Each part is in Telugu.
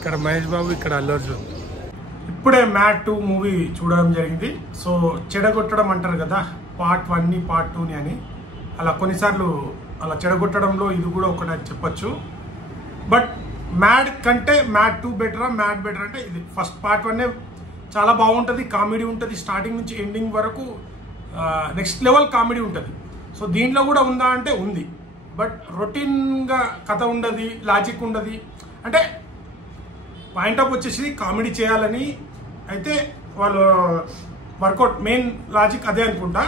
ఇక్కడ మహేష్ బాబు, ఇక్కడ అల్లు అర్జున్. ఇప్పుడే మ్యాడ్ 2 మూవీ చూడడం జరిగింది. సో చెడగొట్టడం అంటారు కదా, పార్ట్ 1ని పార్ట్ 2ని అని, అలా కొన్నిసార్లు అలా చెడగొట్టడంలో ఇది కూడా ఒకటి అని చెప్పచ్చు. బట్ మ్యాడ్ కంటే మ్యాడ్ 2 బెటరా, మ్యాడ్ బెటర్ అంటే ఇది ఫస్ట్ పార్ట్ 1 చాలా బాగుంటుంది, కామెడీ ఉంటుంది, స్టార్టింగ్ నుంచి ఎండింగ్ వరకు నెక్స్ట్ లెవెల్ కామెడీ ఉంటుంది. సో దీంట్లో కూడా ఉందా అంటే ఉంది, బట్ రొటీన్గా కథ ఉండదు, లాజిక్ ఉండదు. అంటే పాయింట్ ఆఫ్ వచ్చేసి కామెడీ చేయాలని అయితే వాళ్ళు వర్కౌట్, మెయిన్ లాజిక్ అదే అనుకుంటా.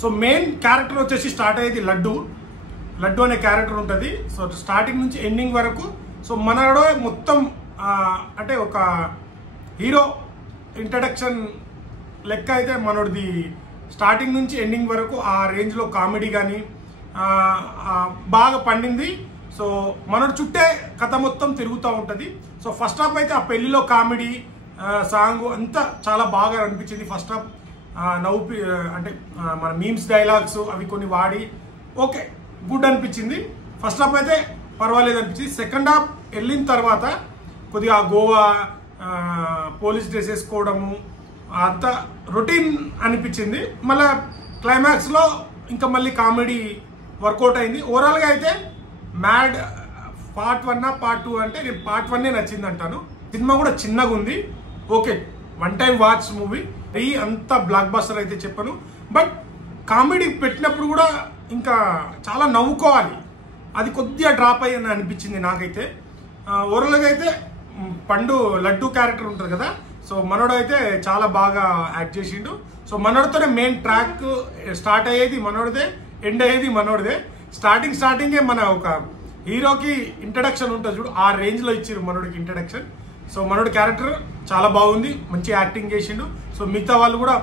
సో మెయిన్ క్యారెక్టర్ వచ్చేసి స్టార్ట్ అయ్యేది లడ్డు అనే క్యారెక్టర్ ఉంటుంది. సో స్టార్టింగ్ నుంచి ఎండింగ్ వరకు సో మనలో మొత్తం అంటే ఒక హీరో ఇంట్రడక్షన్ లెక్క అయితే మనోడిది స్టార్టింగ్ నుంచి ఎండింగ్ వరకు ఆ రేంజ్లో కామెడీ కానీ బాగా పండింది. సో మనోడి చుట్టే కథ మొత్తం తిరుగుతూ ఉంటుంది. సో ఫస్ట్ హాఫ్ అయితే ఆ పెళ్లిలో కామెడీ సాంగ్ అంతా చాలా బాగా అనిపించింది. ఫస్ట్ హాఫ్ నవ్వు అంటే మన మీమ్స్ డైలాగ్స్ అవి కొన్ని వాడి ఓకే గుడ్ అనిపించింది. ఫస్ట్ హాఫ్ అయితే పర్వాలేదు అనిపించింది. సెకండ్ హాఫ్ వెళ్ళిన తర్వాత కొద్దిగా గోవా పోలీస్ డ్రెస్ వేసుకోవడము అంతా రొటీన్ అనిపించింది. మళ్ళీ క్లైమాక్స్లో ఇంకా మళ్ళీ కామెడీ వర్కౌట్ అయింది. ఓవరాల్గా అయితే మ్యాడ్ పార్ట్ 1 పార్ట్ 2 అంటే నేను పార్ట్ 1 నచ్చింది అంటాను. సినిమా కూడా చిన్నగా ఉంది, okay one time watch movie. అంత బ్లాక్ బస్టర్ అయితే చెప్పను, బట్ కామెడీ పెట్టినప్పుడు కూడా ఇంకా చాలా నవ్వుకోవాలి, అది కొద్దిగా డ్రాప్ అయ్యి అనిపించింది నాకైతే. ఓవరాల్గా అయితే పండు లడ్డు క్యారెక్టర్ ఉంటుంది కదా, సో మనోడు అయితే చాలా బాగా యాక్ట్ చేసిండు. సో మనోడితోనే మెయిన్ ట్రాక్ స్టార్ట్ అయ్యేది మనోడిదే, ఎండ్ అయ్యేది మనోడిదే. స్టార్టింగే మన ఒక హీరోకి ఇంట్రడక్షన్ ఉంటుంది చూడు, ఆ రేంజ్లో ఇచ్చారు మనోడికి ఇంట్రడక్షన్. సో మనోడి క్యారెక్టర్ చాలా బాగుంది, మంచి యాక్టింగ్ చేసిండు. సో మిగతా వాళ్ళు కూడా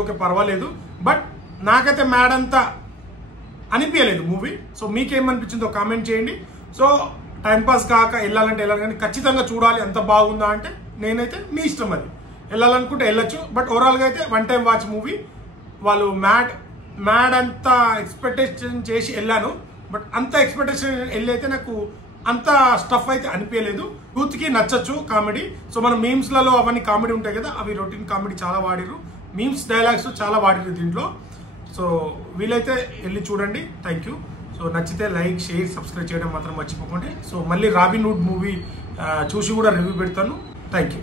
ఓకే పర్వాలేదు, బట్ నాకైతే మ్యాడ్ అంతా అనిపించలేదు మూవీ. సో మీకేమనిపించిందో కామెంట్ చేయండి. సో టైంపాస్ కాక వెళ్ళాలంటే వెళ్ళాలి, కానీ ఖచ్చితంగా చూడాలి అంత బాగుందా అంటే నేనైతే మీ ఇష్టం, అది వెళ్ళాలనుకుంటే వెళ్ళొచ్చు. బట్ ఓవరాల్గా అయితే వన్ టైం వాచ్ మూవీ. వాళ్ళు మ్యాడ్ అంత ఎక్స్పెక్టేషన్ చేసి వెళ్ళాను, బట్ అంత ఎక్స్పెక్టేషన్ వెళ్ళైతే నాకు అంత స్టఫ్ అయితే అనిపించలేదు. యూత్కి నచ్చచ్చు కామెడీ. సో మన మీమ్స్లలో అవన్నీ కామెడీ ఉంటాయి కదా, అవి రొటీన్ కామెడీ చాలా వాడిరు, మీమ్స్ డైలాగ్స్ చాలా వాడిరు దీంట్లో. సో వీలైతే వెళ్ళి చూడండి. Thank you. సో నచ్చితే లైక్, షేర్, సబ్స్క్రైబ్ చేయడం మాత్రం మర్చిపోకండి. సో మళ్ళీ రాబిన్ హుడ్ మూవీ చూసి కూడా రివ్యూ పెడతాను. Thank you.